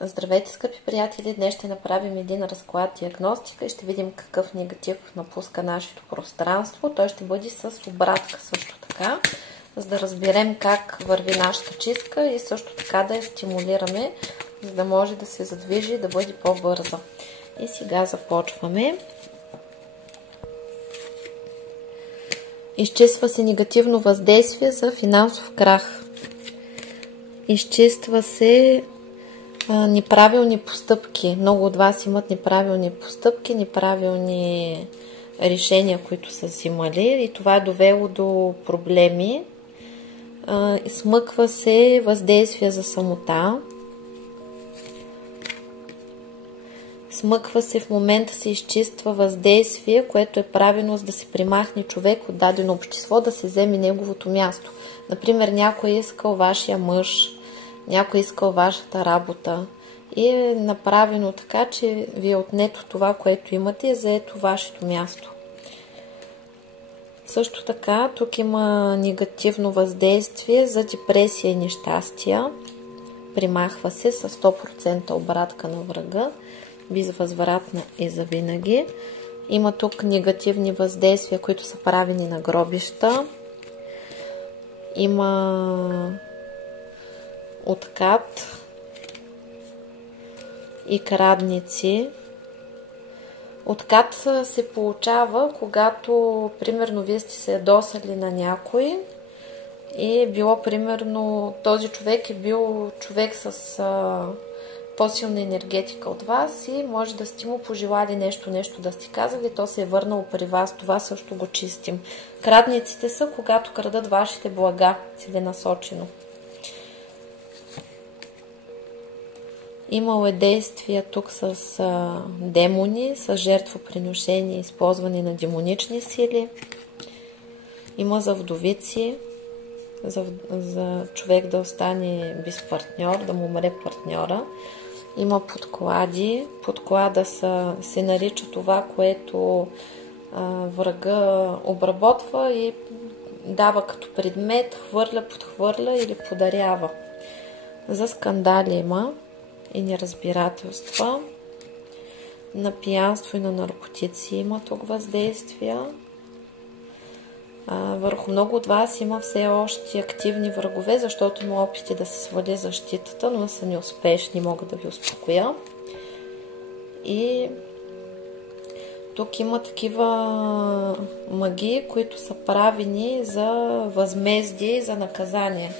Здравейте, скъпи приятели! Днес ще направим един разклад диагностика и ще видим какъв негатив напуска нашето пространство. Той ще бъде с обратка също така, за да разберем как върви нашата чистка и също така да я стимулираме, за да може да се задвижи и да бъде по-бърза. И сега започваме. Изчиства се негативно въздействие за финансов крах. Изчиства се неправилни постъпки. Много от вас имат неправилни постъпки, неправилни решения, които са взимали и това е довело до проблеми. Смъква се въздействие за самота. Смъква се, в момента се изчиства въздействие, което е правилно, за да се примахне човек от дадено общество, да се вземе неговото място. Например, някой е искал вашия мъж, някой е искал вашата работа и е направено така, че ви е отнето това, което имате и е заето вашето място. Също така, тук има негативно въздействие за депресия и нещастия. Примахва се с 100% обратка на врага, безвъзвратна и завинаги. Има тук негативни въздействия, които са правени на гробища. Има откат и крадници. Откат се получава, когато, примерно, вие сте се ядосали на някой и е било, примерно, този човек е бил човек с по-силна енергетика от вас и може да сте му пожелали нещо да сте казали, то се е върнало при вас. Това също го чистим. Крадниците са, когато крадат вашите блага целенасочено. Имало е действия тук с демони, с жертвоприношение, използване на демонични сили. Има за вдовици, за човек да остане без партньор, да му умре партньора. Има подклади. Подклада се нарича това, което врага обработва и дава като предмет, хвърля, подхвърля или подарява. За скандали има и неразбирателства. На пиянство и на наркотици има тук въздействия. Върху много от вас има все още активни врагове, защото има опити да се свали защитата, но са неуспешни, мога да ви успокоя. И тук има такива магии, които са правени за възмездие и за наказание.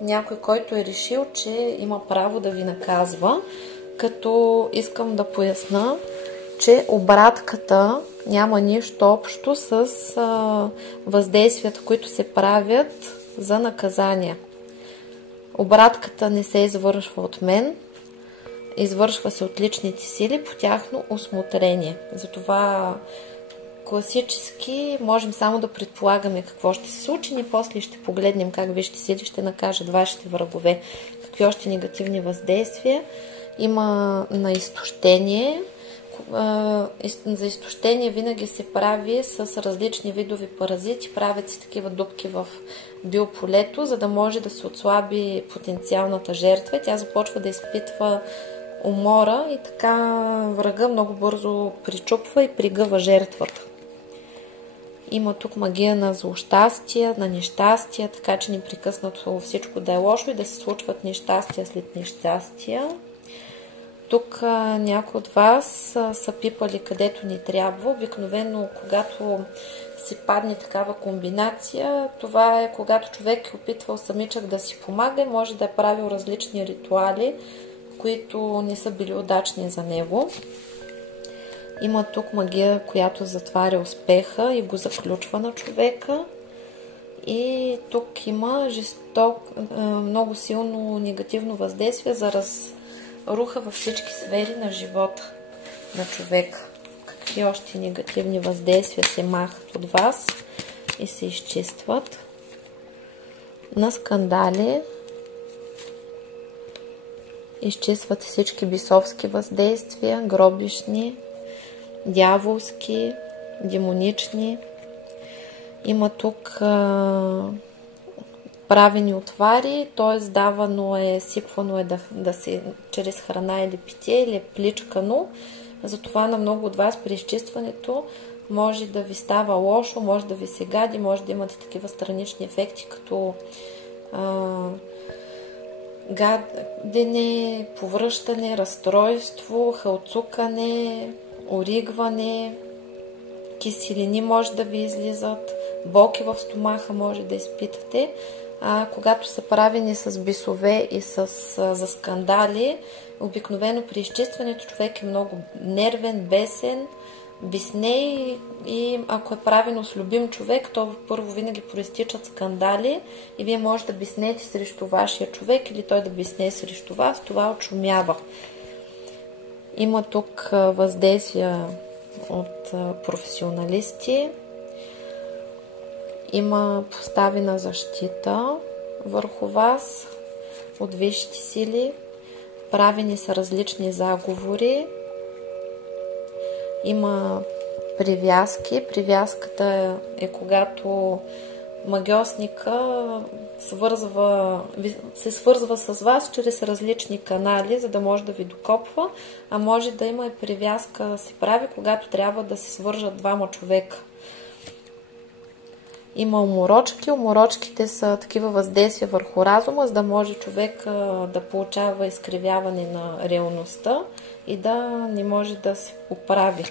Някой, който е решил, че има право да ви наказва, като искам да поясна, че обратката няма нищо общо с въздействията, които се правят за наказания. Обратката не се извършва от мен, извършва се от личните сили по тяхно усмотрение. Затова класически можем само да предполагаме какво ще се случи и после ще погледнем как висшите сили ще накажат вашите врагове. Какви още негативни въздействия има на изтощение. За изтощение винаги се прави с различни видови паразити. Правят се такива дупки в биополето, за да може да се отслаби потенциалната жертва. Тя започва да изпитва умора и така врага много бързо причупва и пригъва жертвата. Има тук магия на злощастия, на нещастия, така че непрекъснато всичко да е лошо и да се случват нещастия след нещастия. Тук някои от вас са пипали където ни трябва. Обикновено, когато се падне такава комбинация, това е когато човек е опитвал самичък да си помага, може да е правил различни ритуали, които не са били удачни за него. Има тук магия, която затваря успеха и го заключва на човека. И тук има много силно негативно въздействие за разруха във всички сфери на живота на човека. Какви още негативни въздействия се махат от вас и се изчистват? На скандали изчистват всички бесовски въздействия, гробищни, дяволски, демонични. Има тук правени отвари, т.е. давано е, сипвано е да се чрез храна или питие, или е пличкано. Затова на много от вас при изчистването може да ви става лошо, може да ви се гади, може да имате такива странични ефекти, като гадене, повръщане, разстройство, халцукане, оригване, киселини може да ви излизат, болки в стомаха може да изпитате. Когато са правени с бисове и за скандали, обикновено при изчистването човек е много нервен, бесен, биснее и ако е правено с любим човек, то първо винаги проистичат скандали и вие може да биснете срещу вашия човек или той да биснее срещу вас. Това очумява. Има тук въздействия от професионалисти. Има поставена защита върху вас от висшите сили. Правени са различни заговори. Има привязки. Привязката е когато магьосника се свързва с вас чрез различни канали, за да може да ви докопва, а може да има и привязка се прави, когато трябва да се свържат двама човека. Има уморочки. Уморочките са такива въздействия върху разума, за да може човек да получава изкривяване на реалността и да не може да се оправи.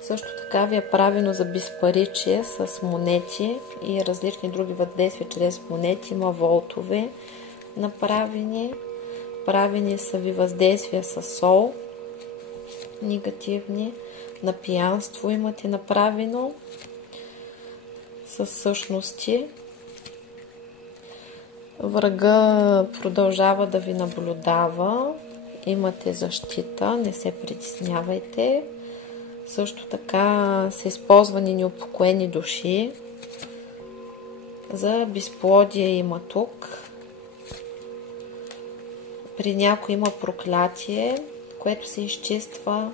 Също така ви е правено за безпаричие с монети и различни други въздействия чрез монети. Има волтове направени. Правени са ви въздействия с сол, негативни. На пиянство имате направено със същности. Врага продължава да ви наблюдава. Имате защита, не се притеснявайте. Също така са използвани неупокоени души. За безплодие има тук. При някой има проклятие, което се изчиства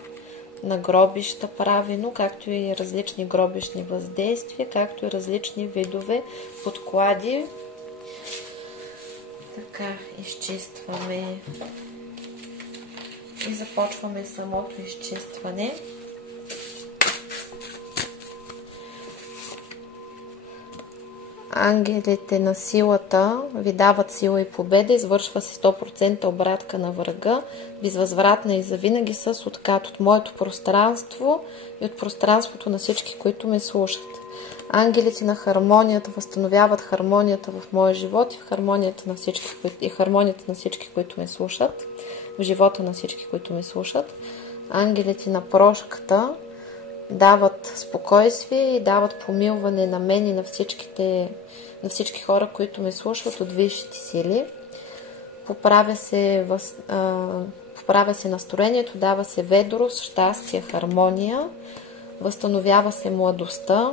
на гробища правено, както и различни гробищни въздействия, както и различни видове подклади. Така, изчистваме и започваме самото изчистване. Ангелите на силата ви дават сила и победа, извършва се 100% обратка на врага, безвъзвратна и завинаги с откат от моето пространство и от пространството на всички, които ме слушат. Ангелите на хармонията възстановяват хармонията в моя живот и хармонията на всички, които ме слушат, в живота на всички, които ме слушат. Ангелите на прошката дават спокойствие и дават помилване на мен и на всички хора, които ме слушат от висшите сили. Поправя се настроението, дава се ведрост, щастие, хармония, възстановява се младостта,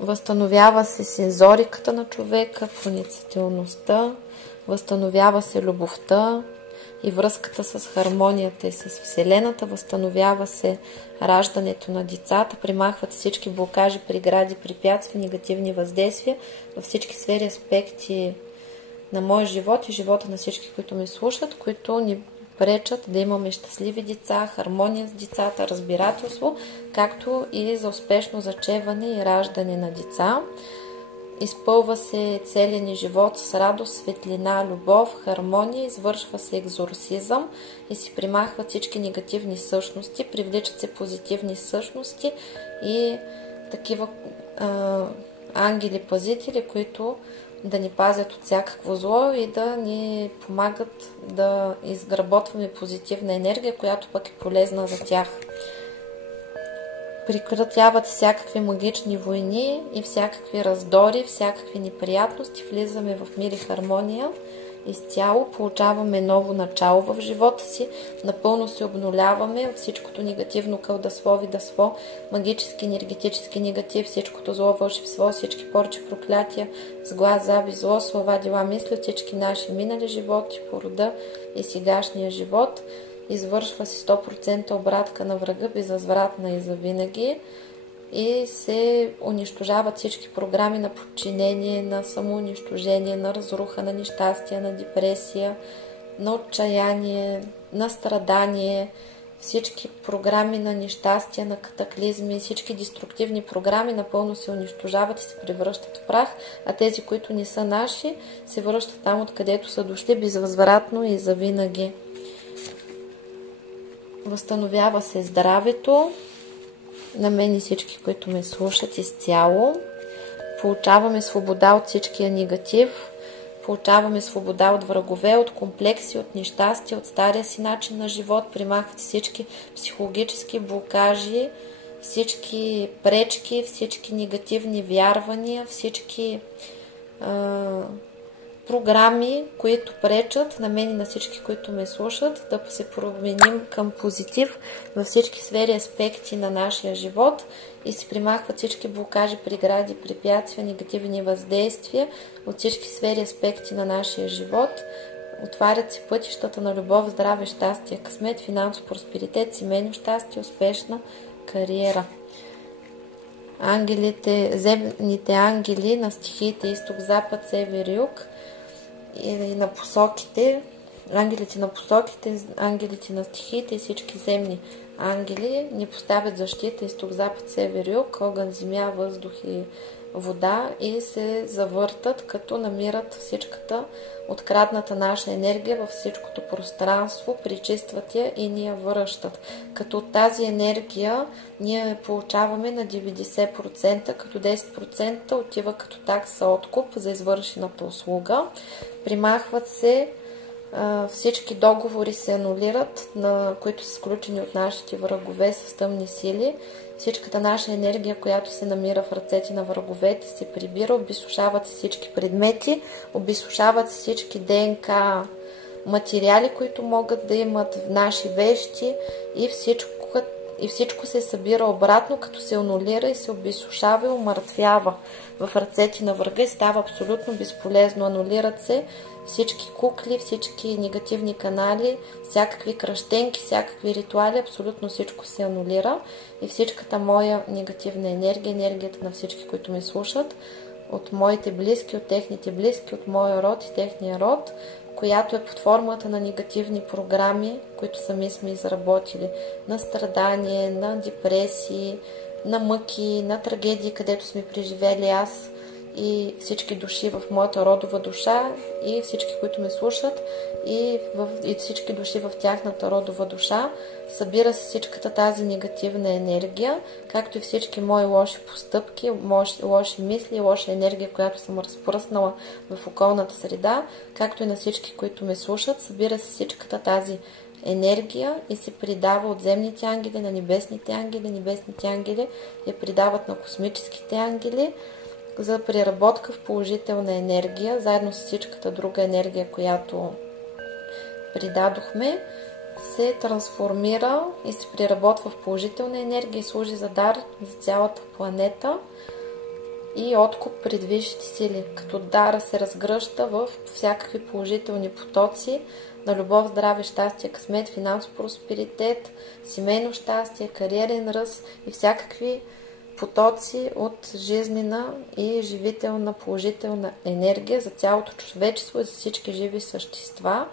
възстановява се сензориката на човека, проницателността, възстановява се любовта и връзката с хармонията и с Вселената, възстановява се раждането на децата, примахват всички блокажи, прегради, препятствия, негативни въздействия във всички сфери, аспекти на моя живот и живота на всички, които ме слушат, които ни пречат да имаме щастливи деца, хармония с децата, разбирателство, както и за успешно зачеване и раждане на деца. Изпълва се целия ни живот с радост, светлина, любов, хармония, извършва се екзорсизъм и се примахват всички негативни същности, привличат се позитивни същности и такива ангели-пазители, които да ни пазят от всякакво зло и да ни помагат да изработваме позитивна енергия, която пък е полезна за тях. Прекратяват всякакви магични войни и всякакви раздори, всякакви неприятности. Влизаме в мир и хармония изцяло, получаваме ново начало в живота си, напълно се обнуляваме от всичкото негативно кълдасло, видасло, магически, енергетически негатив, всичкото зло, вълшебство, всички порчи, проклятия, сглаз, завист, зло, слова, дела, мисли от всички наши минали животи, по рода и сегашния живот. Извършва се 100% обратка на врага, безвъзвратна и завинаги. и се унищожават всички програми на подчинение, на самоунищожение, на разруха, на нещастие, на депресия, на отчаяние, на страдание, всички програми на нещастие, на катаклизми, всички деструктивни програми напълно се унищожават и се превръщат в прах, а тези, които не са наши, се връщат там, откъдето са дошли, безвъзвратно и завинаги. Възстановява се здравето на мен и всички, които ме слушат изцяло. Получаваме свобода от всичкия негатив, получаваме свобода от врагове, от комплекси, от нещастия, от стария си начин на живот, примахват всички психологически блокажи, всички пречки, всички негативни вярвания, всички програми, които пречат на мен и на всички, които ме слушат, да се променим към позитив във всички сфери, аспекти на нашия живот и се примахват всички блокажи, прегради, препятствия, негативни въздействия от всички сфери, аспекти на нашия живот. Отварят се пътищата на любов, здраве, щастие, късмет, финансов просперитет, семейно щастие, успешна кариера. Ангелите, земните ангели на стихиите изток, запад, север, юг и на посоките, ангелите на посоките, ангелите на стихиите и всички земни ангели ни поставят защита изток, запад, север, юг, огън, земя, въздух и вода и се завъртат, като намират всичката открадната наша енергия във всичкото пространство, пречистват я и ни я връщат. Като от тази енергия ние получаваме на 90%, като 10% отива като такса откуп за извършената услуга. Примахват се всички договори, се анулират, които са сключени от нашите врагове с тъмни сили. Всичката наша енергия, която се намира в ръцете на враговете, се прибира, обезсушават се всички предмети, обезсушават се всички ДНК материали, които могат да имат наши вещи и всичко се събира обратно, като се анулира и се обезсушава и умъртвява в ръцете на врага и става абсолютно безполезно. Анулират се всички кукли, всички негативни канали, всякакви кръщенки, всякакви ритуали, абсолютно всичко се анулира и всичката моя негативна енергия, енергията на всички, които ме слушат, от моите близки, от техните близки, от моя род и техния род, която е под формата на негативни програми, които сами сме изработили, на страдание, на депресии, на мъки, на трагедии, където сме преживели аз и всички души в моята родова душа и всички, които ме слушат и всички души в тяхната родова душа. Събира се всичката тази негативна енергия, както и всички мои лоши постъпки, лоши мисли, лоша енергия, която съм разпръснала в околната среда, както и на всички, които ме слушат. Събира се всичката тази енергия и се придава от земните ангели на небесните ангели. Небесните ангели я придават на космическите ангели за преработка в положителна енергия, заедно с всичката друга енергия, която придадохме, се трансформира и се преработва в положителна енергия и служи за дар за цялата планета и откуп пред висшите сили, като дара се разгръща в всякакви положителни потоци на любов, здраве, щастие, късмет, финансов просперитет, семейно щастие, кариерен ръст и всякакви потоци от жизнена и живителна положителна енергия за цялото човечество и за всички живи същества.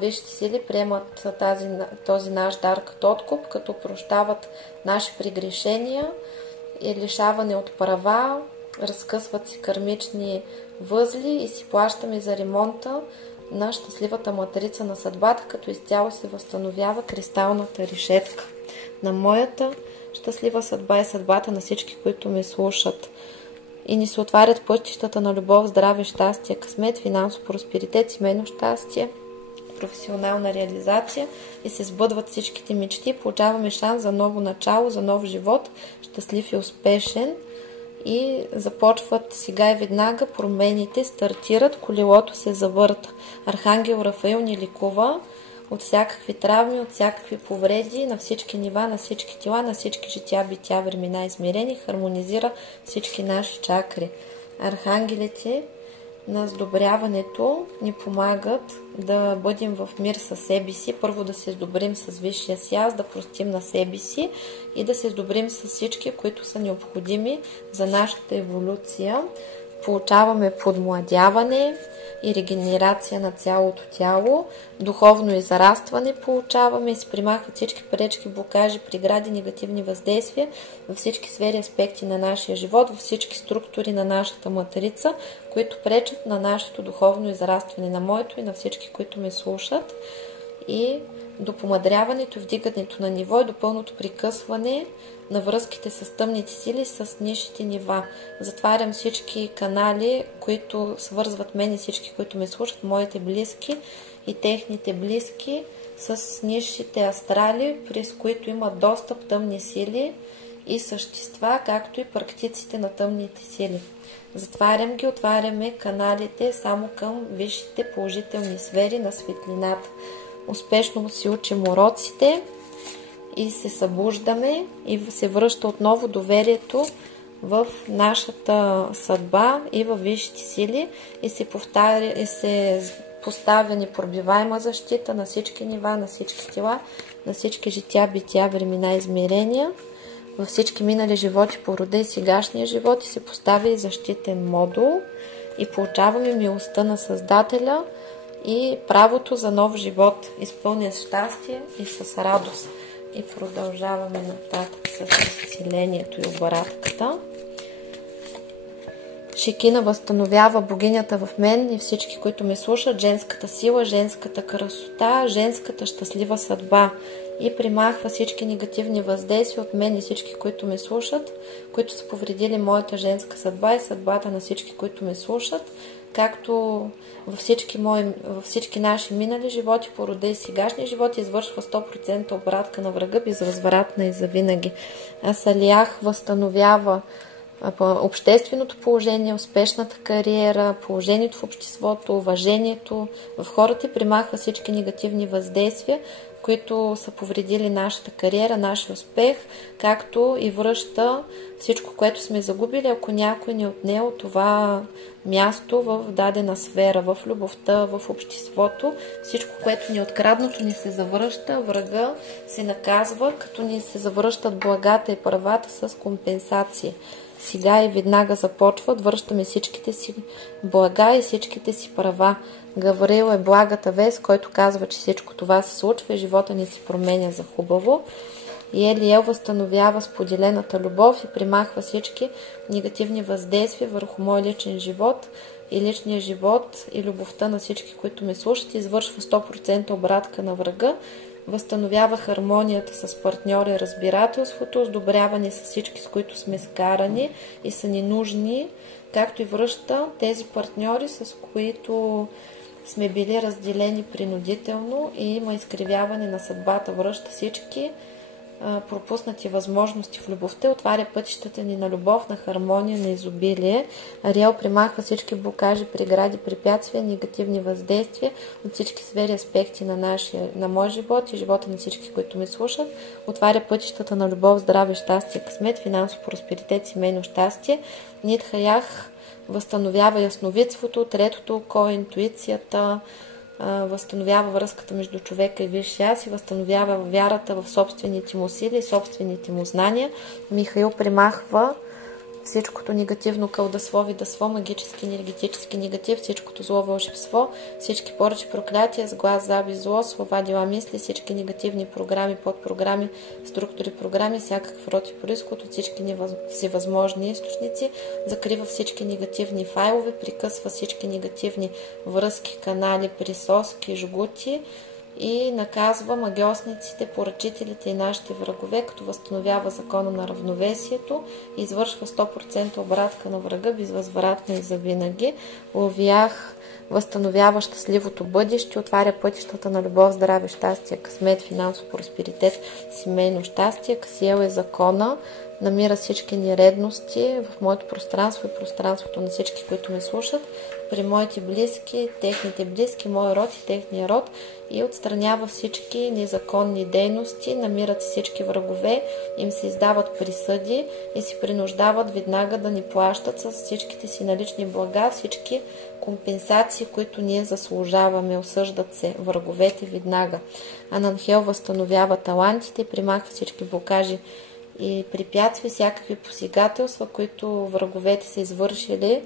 Висшите сили приемат този наш дар като откуп, като прощават наши прегрешения и лишаване от права, разкъсват си кармични възли и си плащаме за ремонта на щастливата матрица на съдбата, като изцяло се възстановява кристалната решетка на моята щастлива съдба и съдбата на всички, които ме слушат. И ни се отварят пътищата на любов, здраве, щастие, късмет, финансов просперитет, семейно щастие, професионална реализация и се сбъдват всичките мечти. Получаваме шанс за ново начало, за нов живот, щастлив и успешен. И започват сега и веднага промените, стартират, колелото се завърта. Архангел Рафаил ни лекува от всякакви травми, от всякакви повреди, на всички нива, на всички тела, на всички жития, бития, времена, измерени, хармонизира всички наши чакри. Архангелите на сдобряването ни помагат да бъдем в мир със себе си. Първо да се сдобрим с висшия си аз, да простим на себе си и да се сдобрим с всички, които са необходими за нашата еволюция. Получаваме подмладяване и регенерация на цялото тяло, духовно израстване получаваме и се примахват всички пречки, блокажи, прегради, негативни въздействия във всички сфери, аспекти на нашия живот, във всички структури на нашата матрица, които пречат на нашето духовно израстване, на моето и на всички, които ме слушат. И до помадряването и вдигането на ниво и до пълното прекъсване на връзките с тъмните сили, с нишите нива. Затварям всички канали, които свързват мен и всички, които ме слушат, моите близки и техните близки, с нишите астрали, през които имат достъп тъмни сили и същества, както и практиците на тъмните сили. Затварям ги, отваряме каналите само към висшите положителни сфери на светлината. Успешно си учим уроците и се събуждаме и се връща отново доверието в нашата съдба и в висшите сили и се поставя непробиваема защита на всички нива, на всички тела, на всички жития, бития, времена, измерения, във всички минали животи по рода и сегашния живот и се поставя и защитен модул и получаваме милостта на Създателя и правото за нов живот, изпълнен с щастие и с радост. И продължаваме нататък с изцелението и обратката. Шекина възстановява богинята в мен и всички, които ме слушат, женската сила, женската красота, женската щастлива съдба и примахва всички негативни въздействия от мен и всички, които ме слушат, които са повредили моята женска съдба и съдбата на всички, които ме слушат, както във всички наши минали животи, по рода и сегашния живот, извършва 100% обратка на врага, безвъзвратна и завинаги. Асалиях възстановява общественото положение, успешната кариера, положението в обществото, уважението в хората и примахва всички негативни въздействия, които са повредили нашата кариера, нашия успех, както и връща всичко, което сме загубили, ако някой ни отнел това място в дадена сфера, в любовта, в обществото. Всичко, което ни е откраднато, ни се завръща, врага се наказва, като ни се завръщат благата и правата с компенсации. Сега и веднага започват, връщаме всичките си блага и всичките си права. Гавриил е благата вест, който казва, че всичко това се случва и живота ни се променя за хубаво. И Елиел възстановява споделената любов и примахва всички негативни въздействия върху мой личен живот и личния живот и любовта на всички, които ме слушат, и извършва 100% обратка на врага. Възстановява хармонията с партньора и разбирателството, сдобряване с всички, с които сме скарани и са ни нужни, както и връща тези партньори, с които сме били разделени принудително и има изкривяване на съдбата. Връща всички пропуснати възможности в любовта, отваря пътищата ни на любов, на хармония, на изобилие. Ариел примахва всички блокажи, прегради, препятствия, негативни въздействия от всички сфери, аспекти на мой живот и живота на всички, които ме слушат. Отваря пътищата на любов, здраве, щастие, късмет, финансов просперитет, семейно щастие. Нитхаях възстановява ясновидството, третото око, интуицията, възстановява връзката между човека и висшия аз и възстановява вярата в собствените му сили и собствените му знания. Михаил примахва всичкото негативно кълдасво, видаство, магически, енергетически негатив, всичкото зло, вълшебство, всички поръчи, проклятия, сглаз, завист, зло, слова, дела, мисли, всички негативни програми, подпрограми, структури, програми, всякакъв род и произход от всички всевъзможни източници, закрива всички негативни файлове, прекъсва всички негативни връзки, канали, присоски, жгути и наказва магиосниците, поръчителите и нашите врагове, като възстановява закона на равновесието и извършва 100% обратка на врага, безвъзвратно и завинаги. Ловях възстановява щастливото бъдеще, отваря пътищата на любов, здраве, щастие, късмет, финансов просперитет, семейно щастие. Касиел е закона намира всички нередности в моето пространство и пространството на всички, които ме слушат, при моите близки, техните близки, моя род и техния род, и отстранява всички незаконни дейности, намират всички врагове, им се издават присъди и се принуждават веднага да ни плащат с всичките си налични блага, всички компенсации, които ние заслужаваме. Осъждат се враговете веднага. Ананхел възстановява талантите, примахва всички блокажи и препятства, всякакви посегателства, които враговете са извършили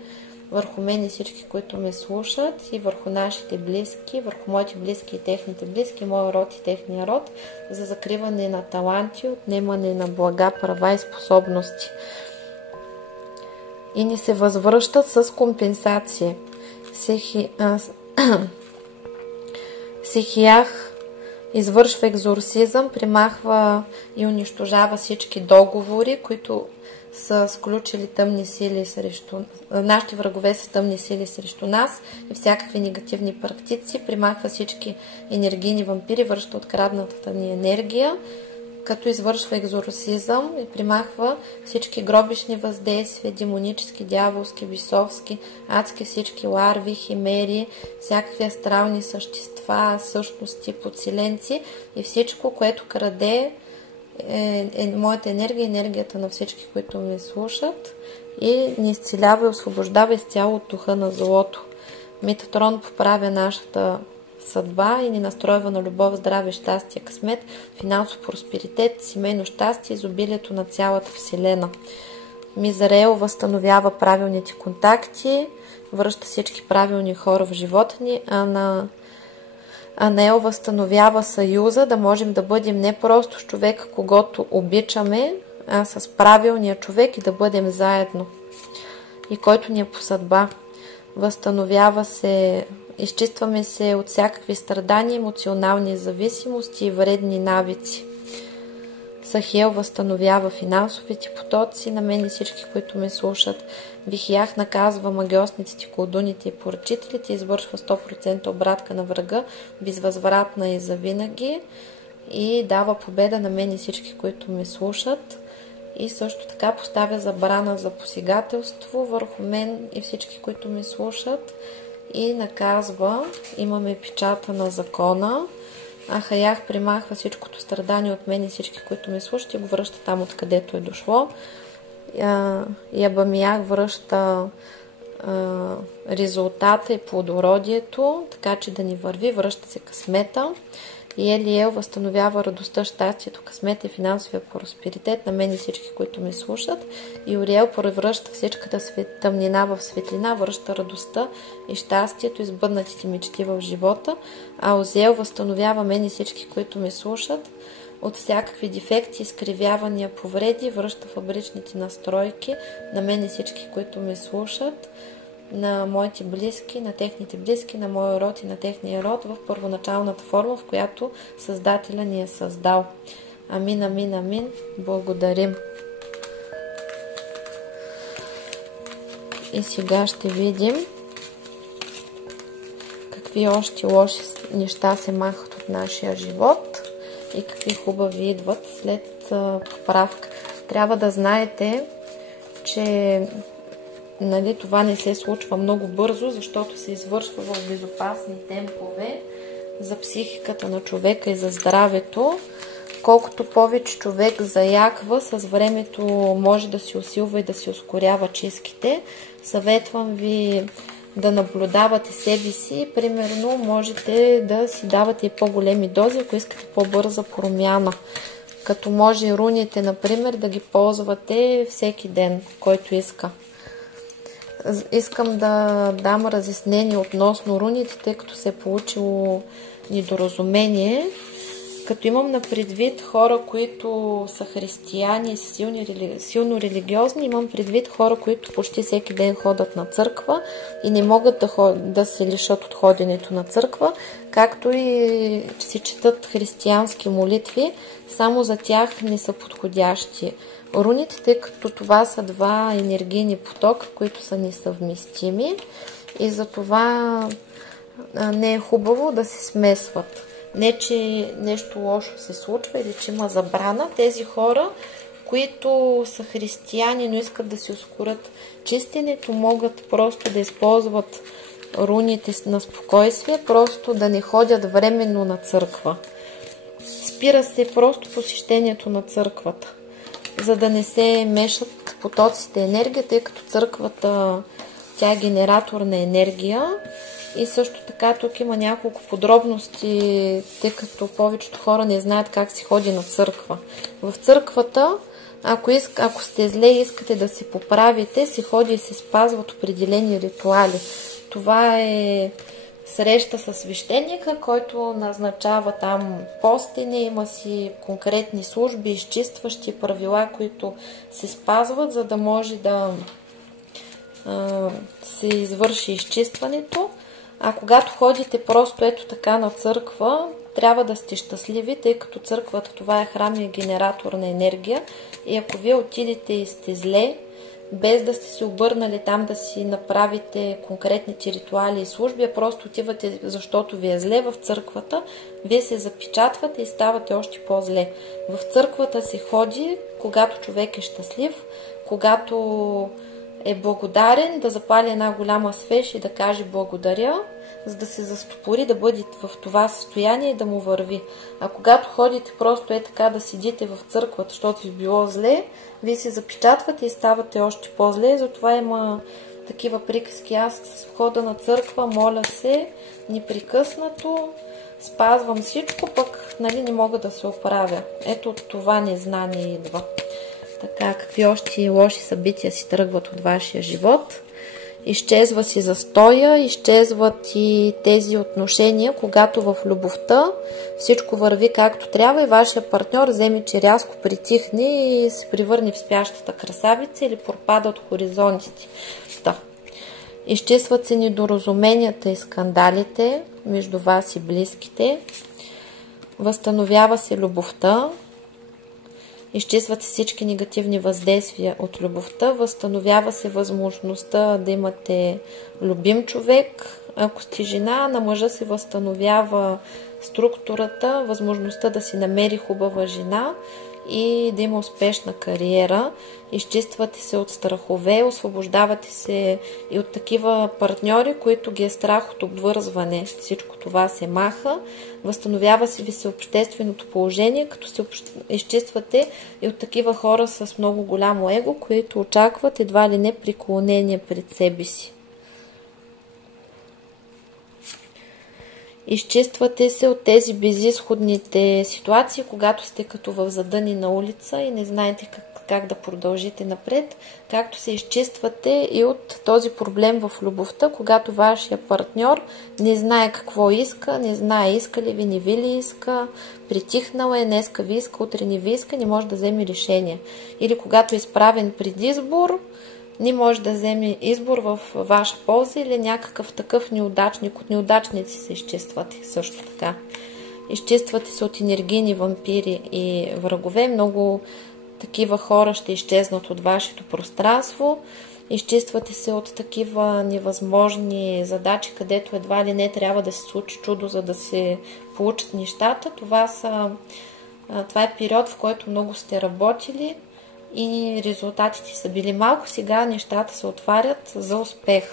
върху мен и всички, които ме слушат, и върху нашите близки, върху моите близки и техните близки, моя род и техния род, за закриване на таланти, отнемане на блага, права и способности. И ни се възвръщат с компенсация. Сихиях извършва екзорсизъм, примахва и унищожава всички договори, които са сключили тъмни сили срещу... Нашите врагове са тъмни сили срещу нас и всякакви негативни практици, примахва всички енергийни вампири, връща откраднатата ни енергия, като извършва екзорсизъм и примахва всички гробишни въздействия, демонически, дяволски, бисовски, адски, всички ларви, химери, всякакви астрални същества, същности, подселенци и всичко, което краде моята енергия, енергията на всички, които ме слушат, и ни изцелява и освобождава изцяло от духа на злото. Метатрон поправя нашата съдба и ни настройва на любов, здраве, щастие, късмет, финансов просперитет, семейно щастие, изобилието на цялата Вселена. Мизареел възстановява правилните контакти, връща всички правилни хора в живота ни, Анел възстановява съюза, да можем да бъдем не просто с човека, когото обичаме, а с правилния човек и да бъдем заедно. И който ни е по съдба. Възстановява се, изчистваме се от всякакви страдания, емоционални зависимости и вредни навици. Сахиел възстановява финансовите потоци на мен и всички, които ме слушат. Вихиях наказва магиосниците, колдуните и поръчителите, извършва 100% обратка на врага, безвъзвратна и завинаги, и дава победа на мен и всички, които ме слушат. И също така поставя забрана за посегателство върху мен и всички, които ме слушат, и наказва, имаме печата на закона. Ахаях примахва всичкото страдание от мен и всички, които ме слушат, и го връща там, откъдето е дошло. Ябамиях връща резултата и плодородието, така че да ни върви, връща се късмета. И Елиел възстановява радостта, щастието, късмета и финансовия просперитет на мен и всички, които ме слушат. И Ориел превръща всичката тъмнина в светлина, връща радостта и щастието, избъднатите мечти в живота. А Озел възстановява мен и всички, които ме слушат от всякакви дефекти, изкривявания, повреди, връща фабричните настройки на мен и всички, които ме слушат, на моите близки, на техните близки, на моя род и на техния род в първоначалната форма, в която Създателя ни е създал. Амин, амин, амин. Благодарим. И сега ще видим какви още лоши неща се махат от нашия живот и какви хубави идват след поправка. Трябва да знаете, че това не се случва много бързо, защото се извършва в безопасни темпове за психиката на човека и за здравето. Колкото повече човек заяква, с времето може да се усилва и да се ускорява чистките. Съветвам ви да наблюдавате себе си. Примерно можете да си давате и по-големи дози, ако искате по-бърза промяна. Като може руните, например, да ги ползвате всеки ден, който иска. Искам да дам разяснение относно руните, тъй като се е получило недоразумение. Като имам на предвид хора, които са християни и са силно религиозни, имам предвид хора, които почти всеки ден ходят на църква и не могат да се лишат от ходенето на църква, както и си четат християнски молитви, само за тях не са подходящи руните, тъй като това са два енергийни потока, които са несъвместими и затова не е хубаво да се смесват. Не, че нещо лошо се случва или че има забрана. Тези хора, които са християни, но искат да си ускорят чистенето, могат просто да използват руните на спокойствие, просто да не ходят временно на църква. Спира се просто посещението на църквата, за да не се мешат потоците енергия, тъй като църквата тя е генератор на енергия. И също така тук има няколко подробности, тъй като повечето хора не знаят как се ходи на църква. В църквата, ако сте зле и искате да се поправите, се ходи и се спазват определени ритуали. Това е среща с свещеника, който назначава там постене, има си конкретни служби, изчистващи правила, които се спазват, за да може да се извърши изчистването. А когато ходите просто ето така на църква, трябва да сте щастливи, тъй като църквата това е храм и генератор на енергия. И ако вие отидете и сте зле, без да сте се обърнали там да си направите конкретните ритуали и служби, а просто отивате, защото ви е зле в църквата, вие се запечатвате и ставате още по-зле. В църквата се ходи, когато човек е щастлив, когато е благодарен, да запали една голяма свещ и да каже благодаря, за да се застопори, да бъде в това състояние и да му върви. А когато ходите просто е така да седите в църквата, защото ви било зле, вие се запечатвате и ставате още по-зле. Затова има такива приказки. Аз с входа на църква моля се непрекъснато, спазвам всичко, пък не мога да се оправя. Ето от това незнание идва. Така, какви още лоши събития си тръгват от вашия живот? Изчезва си застоя, изчезват и тези отношения, когато в любовта всичко върви както трябва и вашия партньор вземе, че рязко притихне и се превърне в спящата красавица или пропада от хоризонтите. Да. Изчистват се недоразуменията и скандалите между вас и близките. Възстановява се любовта. Изчистват се всички негативни въздействия от любовта, възстановява се възможността да имате любим човек. Ако сте жена, на мъжа се възстановява структурата, възможността да си намери хубава жена и да има успешна кариера. Изчиствате се от страхове, освобождавате се и от такива партньори, които ги е страх от обвързване. Всичко това се маха. Възстановява се ви се общественото положение, като се изчиствате и от такива хора с много голямо его, които очакват едва ли не преклонение пред себе си. Изчиствате се от тези безизходните ситуации, когато сте като в задънена улица и не знаете как да продължите напред, както се изчиствате и от този проблем в любовта, когато вашия партньор не знае какво иска, не знае иска ли ви, не ви ли иска, притихнал е, днеска ви иска, утре не ви иска, не може да вземе решение. Или когато е изправен пред избор, не може да вземе избор в ваша полза или някакъв такъв неудачник. От неудачници се изчиствате също така. Изчиствате се от енергийни вампири и врагове. Много такива хора ще изчезнат от вашето пространство. Изчиствате се от такива невъзможни задачи, където едва ли не трябва да се случи чудо, за да се получат нещата. Това е период, в който много сте работили и резултатите са били малко. Сега нещата се отварят за успех.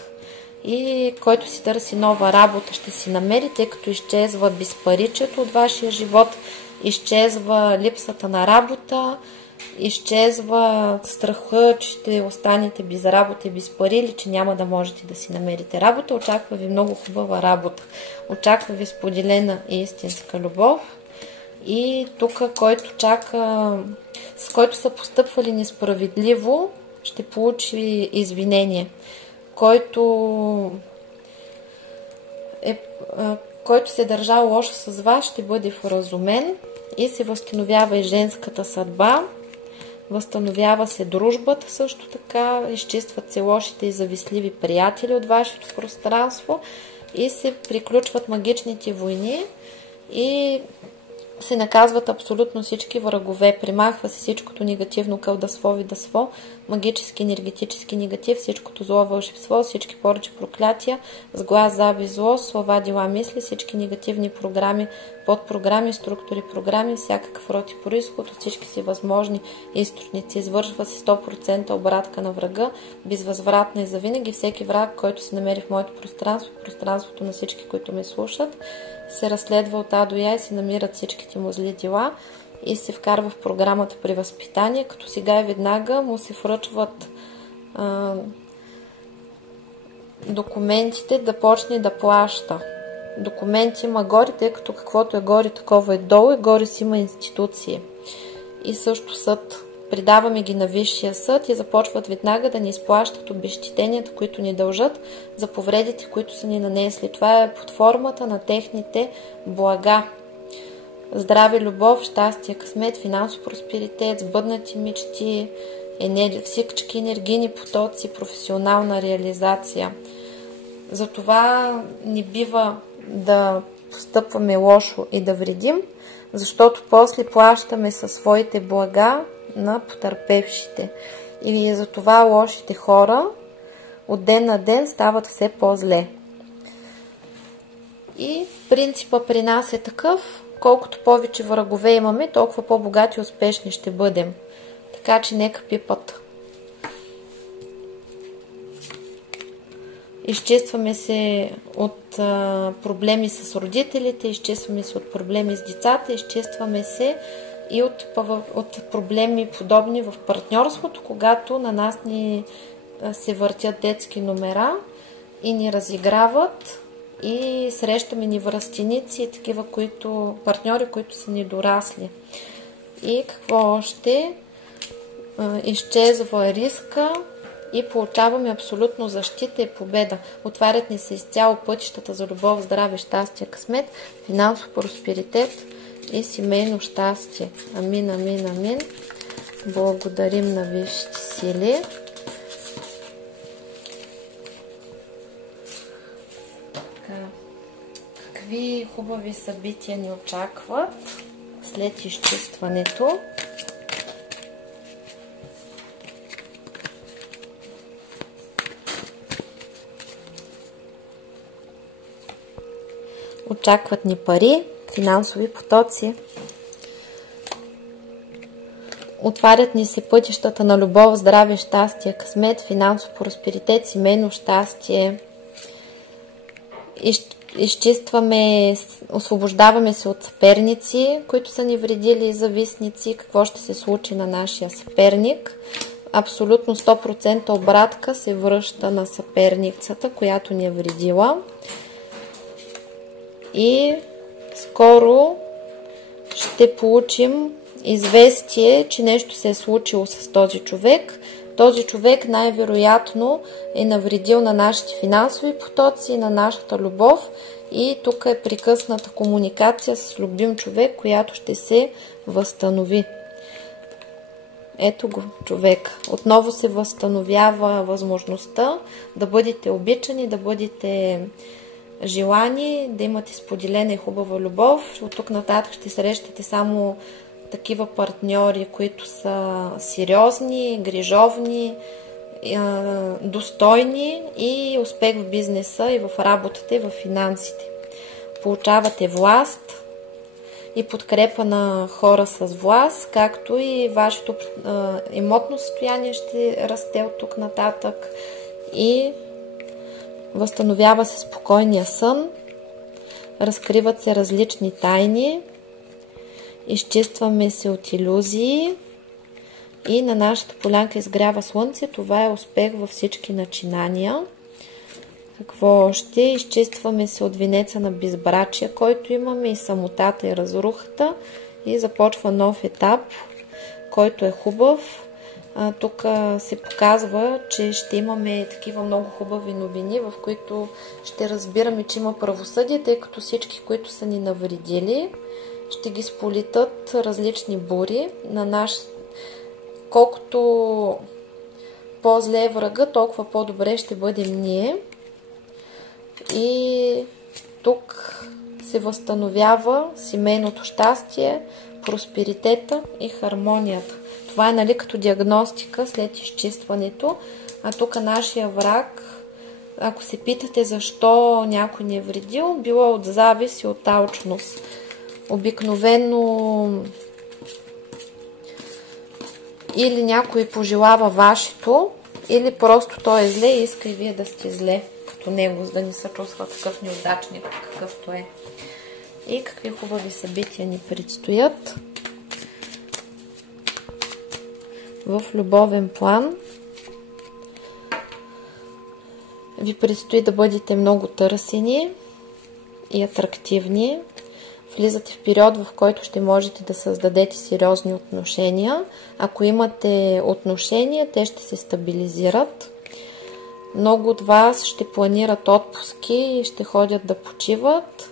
И който си търси нова работа, ще си намери, тъй като изчезва безпаричието от вашия живот, изчезва липсата на работа, изчезва страха, че ще останете без работа и без пари или че няма да можете да си намерите работа. Очаква ви много хубава работа. Очаква ви споделена и истинска любов. И тук, с който са постъпвали несправедливо, ще получи извинение. Който се е държал лошо с вас, ще бъде вразумен и се възстановява и женската съдба. Възстановява се дружбата също така, изчистват се лошите и завистливи приятели от вашето пространство и се приключват магичните войни и се наказват абсолютно всички врагове. Примахва се всичкото негативно, кълдасво, видасво, магически, енергетически негатив, всичкото зло, вълшебство, всички поръчи, проклятия, сглаз, завист, зло, слова, дела, мисли, всички негативни програми, подпрограми, структури, програми, всякакъв род и произход от всички си възможни източници. Извършва се 100% обратка на врага, безвъзвратна и завинаги. Всеки враг, който се намери в моето пространство, пространството на всички, които ме слушат, се разследва от А до Я и се намират всичките му зли дела и се вкарва в програмата при възпитание, като сега и веднага му се връчват документите да почне да плаща. Документи има горе, тъй като каквото е горе, такова е долу, и горе си има институции. И също съд. Придаваме ги на Висшия съд и започват веднага да ни изплащат обезщетенията, които ни дължат за повредите, които са ни нанесли. Това е под формата на техните блага. Здраве, любов, щастие, късмет, финансов просперитет, сбъднати мечти, всички енергийни потоци, професионална реализация. Затова не бива да постъпваме лошо и да вредим, защото после плащаме със своите блага на потърпевшите. И затова лошите хора от ден на ден стават все по-зле. И принципа при нас е такъв: колкото повече врагове имаме, толкова по-богати и успешни ще бъдем. Така че нека пипат. Изчистваме се от проблеми с родителите, изчистваме се от проблеми с децата, изчистваме се и от проблеми подобни в партньорството, когато на нас ни се въртят детски номера и ни разиграват и срещаме ни връстеници и такива партньори, които са недорасли. И какво още? Изчезва риска и получаваме абсолютно защита и победа. Отварят ни се изцяло пътищата за любов, здраве, щастие, късмет, финансов просперитет и семейно щастие. Амин, амин, амин. Благодарим на висшите сили. Какви хубави събития ни очакват след изчистването? Очакват ни пари, финансови потоци. Отварят ни се пътищата на любов, здраве, щастие, късмет, финансов просперитет, семейно щастие. Изчистваме, освобождаваме се от съперници, които са ни вредили, и завистници. Какво ще се случи на нашия съперник? Абсолютно 100% обратка се връща на съперницата, която ни е вредила. И скоро ще получим известие, че нещо се е случило с този човек. Този човек най-вероятно е навредил на нашите финансови потоци, на нашата любов, и тук е прекъсната комуникация с любим човек, която ще се възстанови. Ето го човек. Отново се възстановява възможността да бъдете обичани, да бъдете желани, да имате споделена и хубава любов. От тук нататък ще срещате само такива партньори, които са сериозни, грижовни, достойни, и успех в бизнеса, и в работата, и в финансите. Получавате власт и подкрепа на хора с власт, както и вашето имотно състояние ще расте от тук нататък и възстановява се спокойния сън, разкриват се различни тайни, изчистваме се от илюзии и на нашата полянка изгрява слънце. Това е успех във всички начинания. Какво още? Изчистваме се от венеца на безбрачие, който имаме, и самотата, и разрухата, и започва нов етап, който е хубав. Тук се показва, че ще имаме такива много хубави новини, в които ще разбираме, че има правосъдие, тъй като всички, които са ни навредили, ще ги сполитат различни бури. Колкото по-зле е врага, толкова по-добре ще бъдем ние. И тук се възстановява семейното щастие, просперитета и хармонията. Това е, нали, като диагностика след изчистването. А тук нашия враг, ако се питате защо някой ни е вредил, било от завист и от алчност. Обикновено или някой пожелава вашето, или просто той е зле и иска и вие да сте зле като него, за да не се чувства такъв неудачник, какъвто е. И какви хубави събития ни предстоят в любовен план. Ви предстои да бъдете много търсени и атрактивни. Влизате в период, в който ще можете да създадете сериозни отношения. Ако имате отношения, те ще се стабилизират. Много от вас ще планират отпуски и ще ходят да почиват.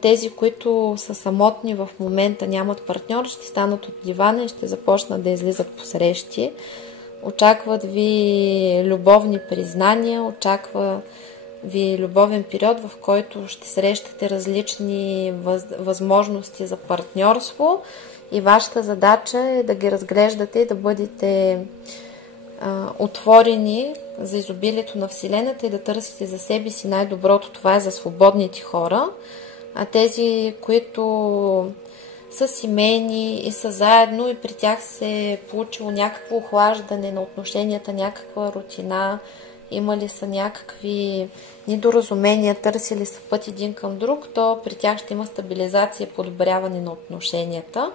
Тези, които са самотни в момента, нямат партньор, ще станат от дивана и ще започнат да излизат по срещи. Очакват ви любовни признания, очаква ви любовен период, в който ще срещате различни възможности за партньорство и вашата задача е да ги разглеждате и да бъдете отворени за изобилието на Вселената и да търсите за себе си най-доброто. Това е за свободните хора. А тези, които са семейни и са заедно и при тях се е получило някакво охлаждане на отношенията, някаква рутина, имали са някакви недоразумения, търсили са път един към друг, то при тях ще има стабилизация и подобряване на отношенията.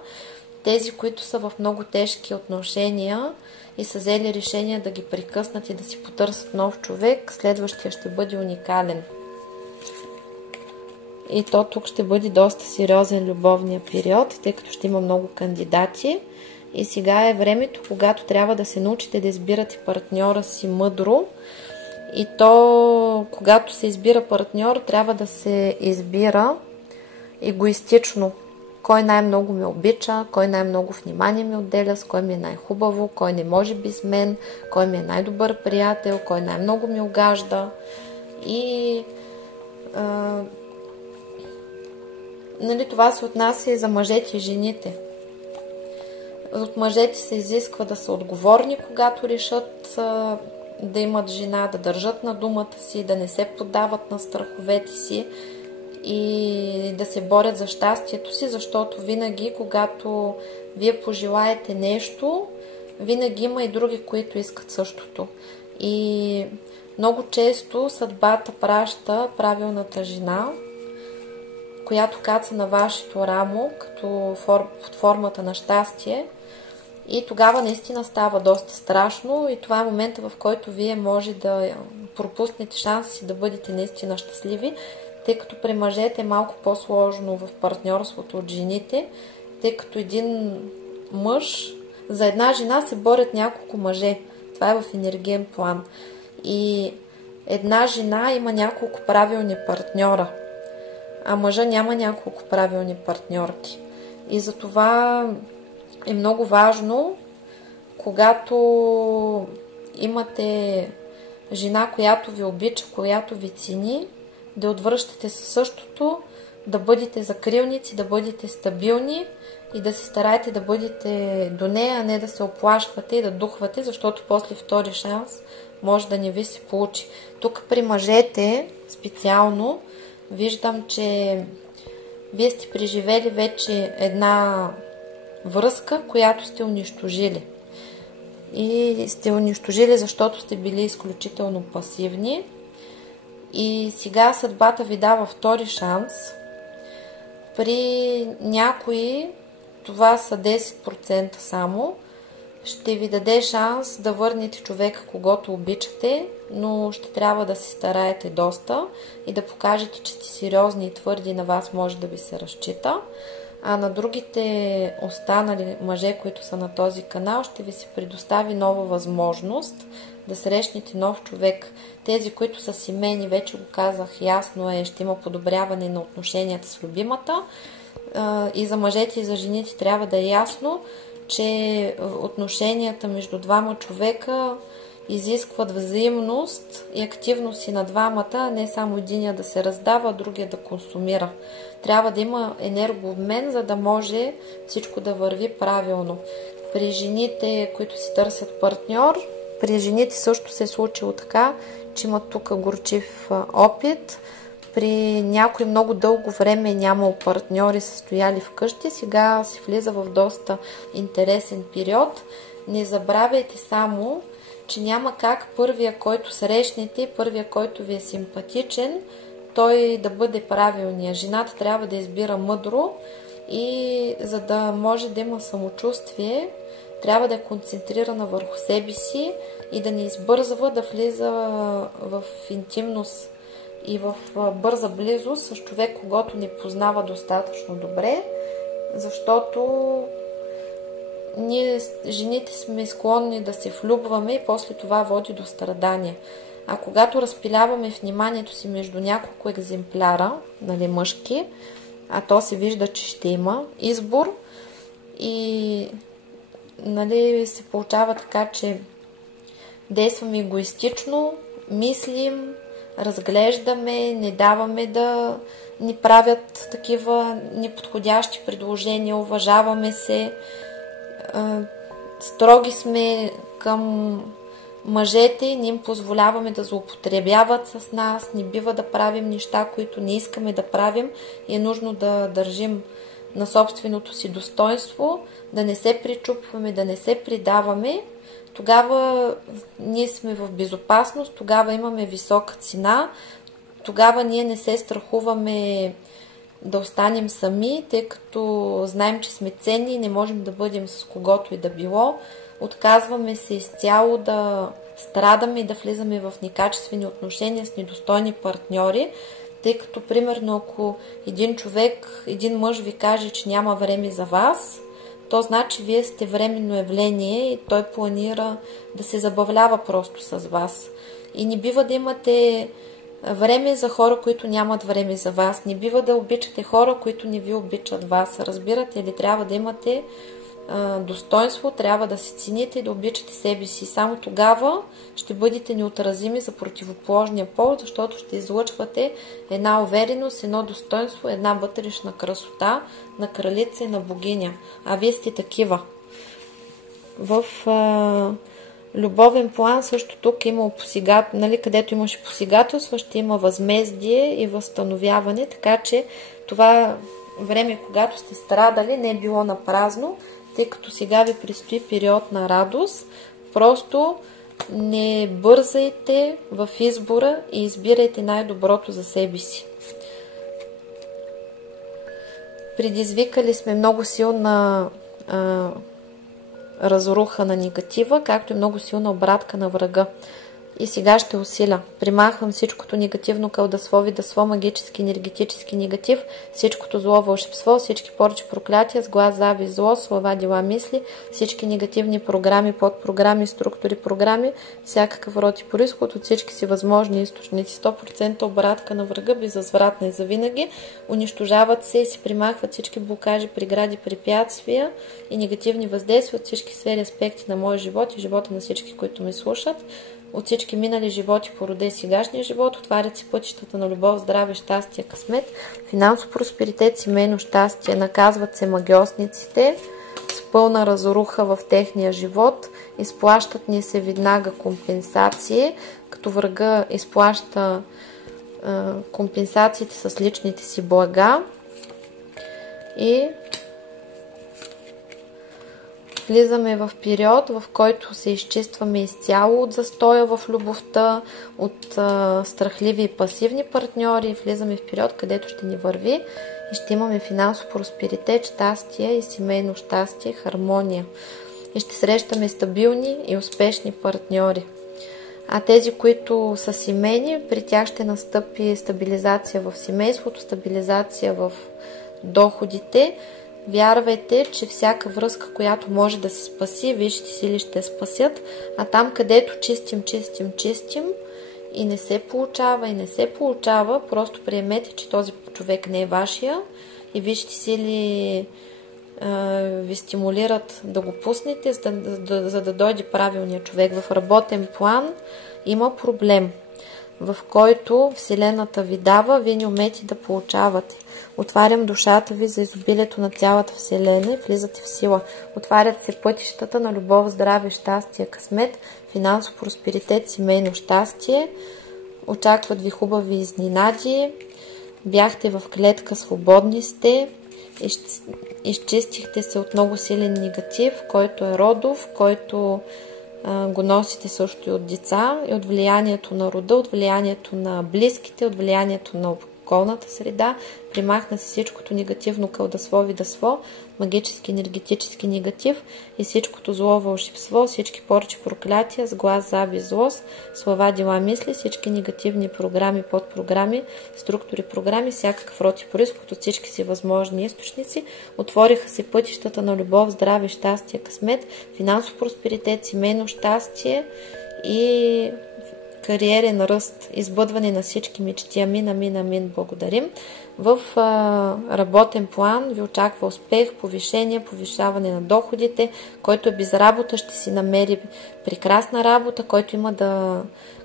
Тези, които са в много тежки отношения и са взели решение да ги прекъснат и да си потърсят нов човек, следващия ще бъде уникален. И то тук ще бъде доста сериозен любовния период, тъй като ще има много кандидати. И сега е времето, когато трябва да се научите да избирате партньора си мъдро. И то, когато се избира партньор, трябва да се избира егоистично. Кой най-много ме обича, кой най-много внимание ми отделя, с кой ми е най-хубаво, кой не може без мен, кой ми е най-добър приятел, кой най-много ми огажда. И нали, това се отнася и за мъжете и жените. От мъжете се изисква да са отговорни, когато решат да имат жена, да държат на думата си, да не се поддават на страховете си и да се борят за щастието си, защото винаги, когато вие пожелаете нещо, винаги има и други, които искат същото. И много често съдбата праща правилната жена, която каца на вашето рамо, като под формата на щастие. И тогава наистина става доста страшно и това е момента, в който вие може да пропуснете шанса си да бъдете наистина щастливи, тъй като при мъжете е малко по-сложно в партньорството от жените, тъй като един мъж, за една жена се борят няколко мъже. Това е в енергиен план. И една жена има няколко правилни партньора, а мъжа няма няколко правилни партньорки. И затова е много важно, когато имате жена, която ви обича, която ви цени, да отвръщате със същото, да бъдете закрилници, да бъдете стабилни и да се стараете да бъдете до нея, а не да се оплашвате и да духвате, защото после втори шанс може да не ви се получи. Тук при мъжете специално виждам, че вие сте преживели вече една връзка, която сте унищожили. И сте унищожили, защото сте били изключително пасивни. И сега съдбата ви дава втори шанс. При някои, това са 10% само, ще ви даде шанс да върнете човека, когото обичате, но ще трябва да се стараете доста и да покажете, че сте сериозни и твърди, на вас може да ви се разчита. А на другите останали мъже, които са на този канал, ще ви се предостави нова възможност да срещнете нов човек. Тези, които са семейни, вече го казах ясно, ще има подобряване на отношенията с любимата. И за мъжете, и за жените трябва да е ясно, че отношенията между двама човека изискват взаимност и активност и на двамата, а не само единия да се раздава, а другия да консумира. Трябва да има енергообмен, за да може всичко да върви правилно. При жените, които си търсят партньор, при жените също се е случило така, че имат тук горчив опит. При някой много дълго време нямал партньори, са стояли вкъщи, сега се влиза в доста интересен период. Не забравяйте само, че няма как първия, който срещнете, първия, който ви е симпатичен, той да бъде правилния. Жената трябва да избира мъдро и за да може да има самочувствие, трябва да е концентрирана върху себе си и да не избързва да влиза в интимност и в бърза близост с човек, когото не познава достатъчно добре, защото ние, жените, сме склонни да се влюбваме и после това води до страдания. А когато разпиляваме вниманието си между няколко екземпляра, нали, мъжки, а то се вижда, че ще има избор и нали, се получава така, че действаме егоистично, мислим, разглеждаме, не даваме да ни правят такива неподходящи предложения, уважаваме се, строги сме към мъжете, не им позволяваме да злоупотребяват с нас, не бива да правим неща, които не искаме да правим и е нужно да държим на собственото си достоинство, да не се причупваме, да не се предаваме. Тогава ние сме в безопасност, тогава имаме висока цена, тогава ние не се страхуваме да останем сами, тъй като знаем, че сме ценни и не можем да бъдем с когото и да било. Отказваме се изцяло да страдаме и да влизаме в некачествени отношения с недостойни партньори, тъй като, примерно, ако един човек, един мъж ви каже, че няма време за вас, то значи вие сте временно явление и той планира да се забавлява просто с вас. И не бива да имате време за хора, които нямат време за вас. Не бива да обичате хора, които не ви обичат вас. Разбирате ли? Трябва да имате достоинство, трябва да се цените и да обичате себе си. Само тогава ще бъдете неотразими за противоположния пол, защото ще излъчвате една увереност, едно достоинство, една вътрешна красота на кралица и на богиня. А вие сте такива. В любовен план също тук има нали, където имаше посегателство, ще има възмездие и възстановяване, така че това време, когато сте страдали, не е било на празно, тъй като сега ви предстои период на радост. Просто не бързайте в избора и избирайте най-доброто за себе си. Предизвикали сме много силна разруха на негатива, както и много силна обратка на врага. И сега ще усиля. Примахвам всичкото негативно кълдасво, видасло, магически, енергетически негатив, всичкото зло, вълшебство, всички порчи, проклятия, с глас, завист, зло, слова, дела, мисли, всички негативни програми, подпрограми, структури, програми, всякакъв род и произход от всички си възможни източници. 100% обратка на врага, безвъзвратна и завинаги. Унищожават се и се примахват всички блокажи, прегради, препятствия и негативни въздействия от всички сфери, аспекти на моя живот и живота на всички, които ме слушат. От всички минали животи породе сегашния живот, отварят се пътищата на любов, здраве, щастие, късмет, финансов просперитет, семейно щастие, наказват се магиосниците с пълна разруха в техния живот, изплащат ни се веднага компенсации, като врага изплаща компенсациите с личните си блага и влизаме в период, в който се изчистваме изцяло от застоя в любовта, от страхливи и пасивни партньори. Влизаме в период, където ще ни върви и ще имаме финансов просперитет, щастие и семейно щастие, хармония. И ще срещаме стабилни и успешни партньори. А тези, които са семейни, при тях ще настъпи стабилизация в семейството, стабилизация в доходите. Вярвайте, че всяка връзка, която може да се спаси, висшите сили ще спасят, а там, където чистим и не се получава, просто приемете, че този човек не е вашия и висшите сили ви стимулират да го пуснете, за да дойде правилният човек. В работен план има проблем, в който Вселената ви дава, вие не умеете да получавате. Отварям душата ви за изобилието на цялата Вселена и влизате в сила. Отварят се пътищата на любов, здраве, щастие, късмет, финансов просперитет, семейно щастие. Очакват ви хубави изненади. Бяхте в клетка, свободни сте. Изчистихте се от много силен негатив, който е родов, който го носите също и от деца, и от влиянието на рода, от влиянието на близките, от влиянието на околната среда. Примахна се всичкото негативно кълдаство, видаство, магически, енергетически негатив и всичкото зло, вълшебство, всички порчи, проклятия, сглаз, завист, злост, слова, дела, мисли, всички негативни програми, подпрограми, структури, програми, всякакъв род и произход от всички си възможни източници. Отвориха се пътищата на любов, здраве, щастие, късмет, финансов просперитет, семейно щастие и кариерен ръст, избъдване на всички мечти. Амин, амин, амин, благодарим. В работен план ви очаква успех, повишение, повишаване на доходите. Който е без работа, ще си намери прекрасна работа.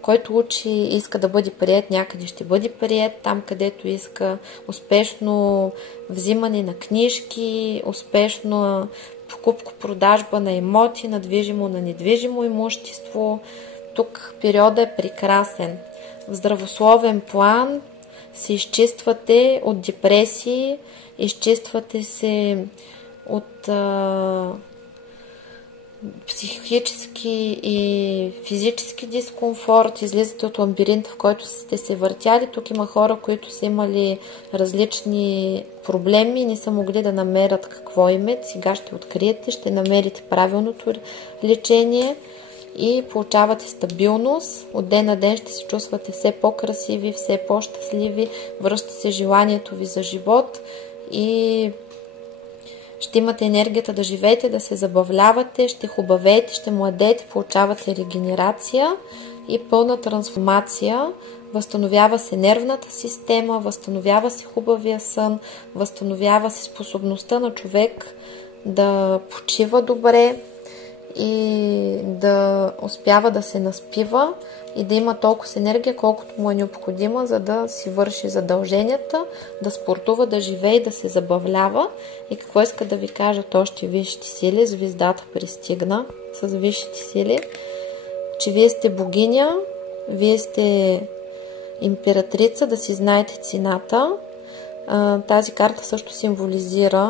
Който учи и иска да бъде приет, някъде ще бъде приет. Там, където иска успешно взимане на книжки, успешно покупко-продажба на имоти, на движимо, на недвижимо имущество. Тук периода е прекрасен. В здравословен план се изчиствате от депресии, изчиствате се от психически и физически дискомфорт, излизате от лабиринта, в който сте се въртяли. Тук има хора, които са имали различни проблеми и не са могли да намерят какво им е. Сега ще откриете, ще намерите правилното лечение и получавате стабилност. От ден на ден ще се чувствате все по-красиви, все по-щастливи, връща се желанието ви за живот и ще имате енергията да живеете, да се забавлявате, ще хубавеете, ще младеете, получавате регенерация и пълна трансформация. Възстановява се нервната система, възстановява се хубавия сън, възстановява се способността на човек да почива добре и да успява да се наспива и да има толкова енергия, колкото му е необходима, за да си върши задълженията, да спортува, да живее и да се забавлява. И какво иска да ви кажат още висшите сили? Звездата пристигна с висшите сили, че вие сте богиня, вие сте императрица, да си знаете цената. Тази карта също символизира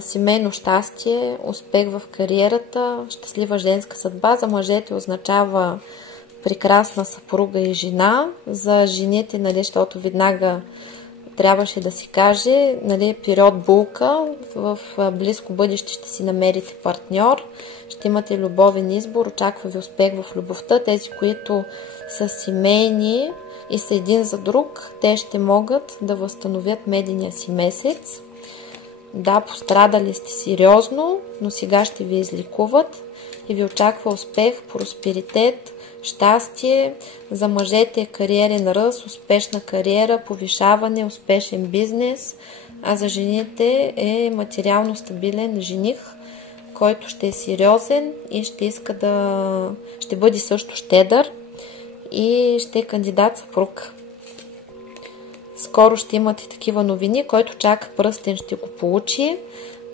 семейно щастие, успех в кариерата, щастлива женска съдба. За мъжете означава прекрасна съпруга и жена. За жените, защото веднага трябваше да си каже, период булка, в близко бъдеще ще си намерите партньор, ще имате любовен избор, очаква ви успех в любовта. Тези, които са семейни и са един за друг, те ще могат да възстановят медения си месец. Да, пострадали сте сериозно, но сега ще ви излекуват и ви очаква успех, просперитет, щастие. За мъжете е кариерен ръст, успешна кариера, повишаване, успешен бизнес, а за жените е материално стабилен жених, който ще е сериозен и ще бъде също щедър и ще е кандидат съпруг. Скоро ще имате такива новини. Който чака пръстен, ще го получи.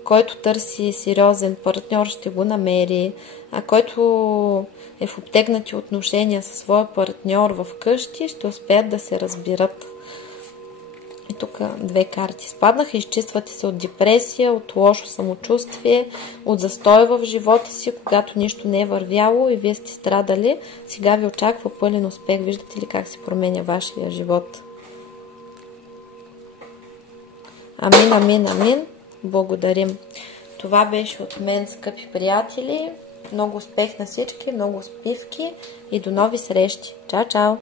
Който търси сериозен партньор, ще го намери. А който е в обтегнати отношения със своя партньор в къщи, ще успеят да се разбират. И тук две карти спаднаха. Изчиствате се от депресия, от лошо самочувствие, от застой в живота си, когато нищо не е вървяло и вие сте страдали. Сега ви очаква пълен успех. Виждате ли как се променя вашия живот? Амин, амин, амин. Благодарим. Това беше от мен, скъпи приятели. Много успех на всички, много успивки и до нови срещи. Чао, чао!